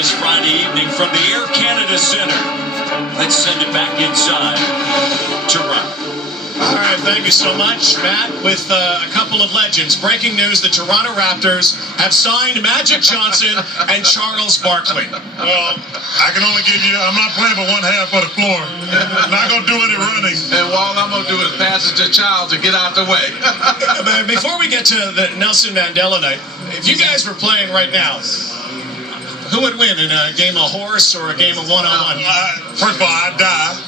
this Friday evening from the Air Canada Centre. Let's send it back inside to Rob. All right, thank you so much, Matt, with a couple of legends. Breaking news, the Toronto Raptors have signed Magic Johnson and Charles Barkley. Well, I can only give you, I'm not playing for one half of the floor. Not going to do any running. And all I'm going to do is pass it to Charles to get out the way. Before we get to the Nelson Mandela night, if you guys were playing right now, who would win in a game of horse or a game of one-on-one? First of all, I'd die.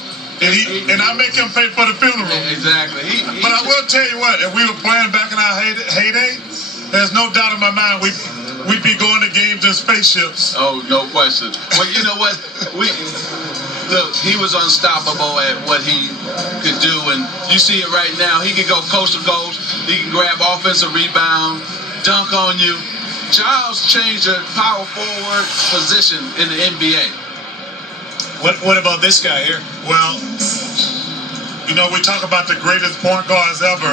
And I make him pay for the funeral. Exactly. But I will tell you what, if we were playing back in our heyday, there's no doubt in my mind we'd be going to games in spaceships. Oh, no question. Well, you know what? Look, he was unstoppable at what he could do, and you see it right now. He can go coast to coast. He can grab offensive rebound, dunk on you. Charles changed the power forward position in the NBA. What about this guy here? Well, you know, we talk about the greatest point guards ever.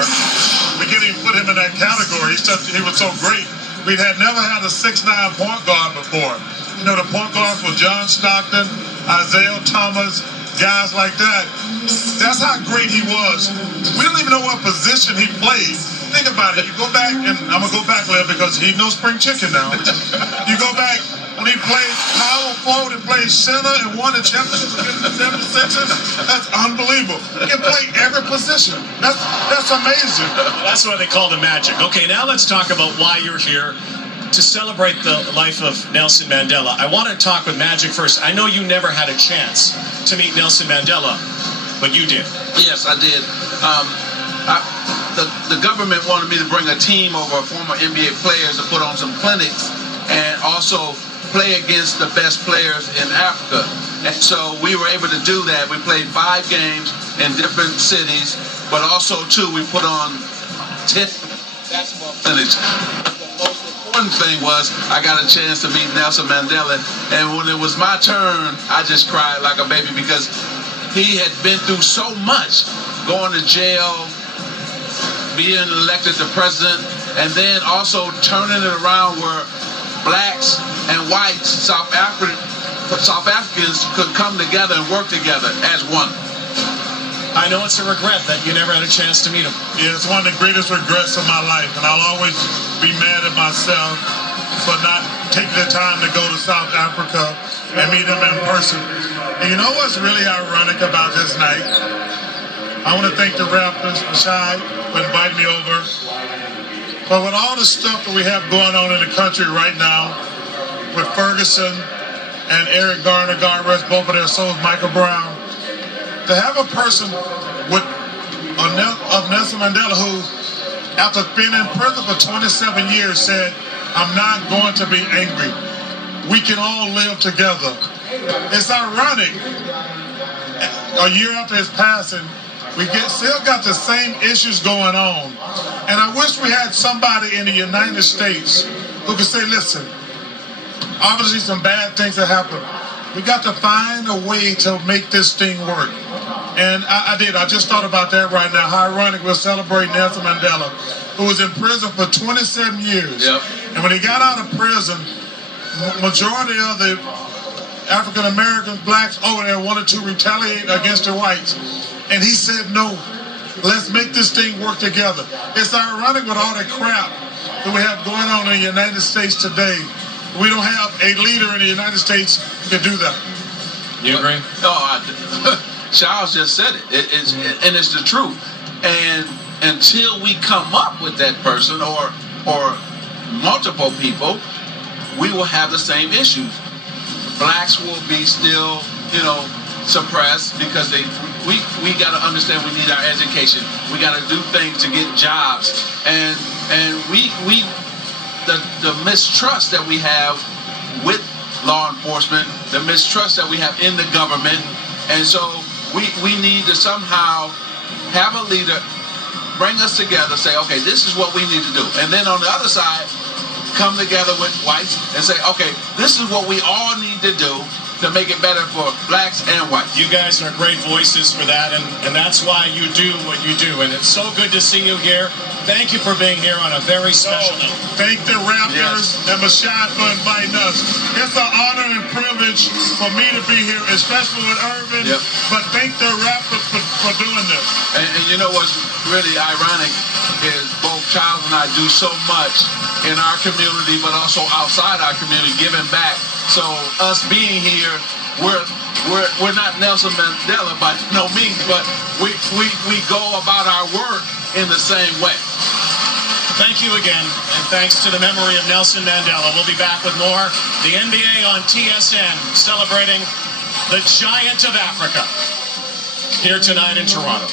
We can't even put him in that category. He was so great. We had never had a 6'9" point guard before. You know, the point guards were John Stockton, Isaiah Thomas, guys like that. That's how great he was. We don't even know what position he played. Think about it. You go back, and I'm going to go back a little because he's no spring chicken now. You go back when he played power forward and played center and won the championship against the 76ers. That's unbelievable. He can play every position. That's amazing. That's what they call the magic. Okay, now let's talk about why you're here to celebrate the life of Nelson Mandela. I want to talk with Magic first. I know you never had a chance to meet Nelson Mandela, but you did. Yes, I did. The government wanted me to bring a team over former NBA players to put on some clinics and also play against the best players in Africa. And so we were able to do that. We played 5 games in different cities, but also, too, we put on 10 basketball clinics. The most important thing was I got a chance to meet Nelson Mandela, and when it was my turn, I just cried like a baby because he had been through so much, going to jail, being elected the president, and then also turning it around where blacks and whites, South Africans could come together and work together as one. I know it's a regret that you never had a chance to meet him. Yeah, it's one of the greatest regrets of my life, and I'll always be mad at myself for not taking the time to go to South Africa and meet him in person. And you know what's really ironic about this night? I want to thank the Raptors, Shai, for inviting me over. But with all the stuff that we have going on in the country right now, with Ferguson and Eric Garner, God rest both of their souls, Michael Brown, to have a person of Nelson Mandela who, after being in prison for 27 years, said, "I'm not going to be angry. We can all live together." It's ironic. A year after his passing, we still got the same issues going on. And I wish we had somebody in the United States who could say, listen, obviously some bad things have happened. We got to find a way to make this thing work. And I did. I just thought about that right now. How ironic we're celebrating Nelson Mandela, who was in prison for 27 years. Yep. And when he got out of prison, majority of the African Americans, blacks over there wanted to retaliate against the whites. And he said, no, let's make this thing work together. It's ironic with all the crap that we have going on in the United States today. We don't have a leader in the United States who can do that. You agree? No, Charles just said it. And it's the truth. And until we come up with that person or multiple people, we will have the same issues. Blacks will be still, suppressed because we got to understand we need our education. We got to do things to get jobs, and the mistrust that we have with law enforcement, the mistrust that we have in the government, and so we need to somehow have a leader bring us together, say, okay, this is what we need to do, and then on the other side, come together with whites and say, okay, this is what we all need to do to make it better for blacks and whites. You guys are great voices for that, and that's why you do what you do. And it's so good to see you here. Thank you for being here on a very special note. Thank the Raptors and Mashad for inviting us. It's an honor and privilege for me to be here, especially with Irvin. Yep. But thank the Raptors for doing this. And you know what's really ironic is both Charles and I do so much in our community, but also outside our community, giving back. So us being here, we're not Nelson Mandela by no means, but we go about our work in the same way. Thank you again, and thanks to the memory of Nelson Mandela. We'll be back with more. The NBA on TSN celebrating the Giant of Africa here tonight in Toronto.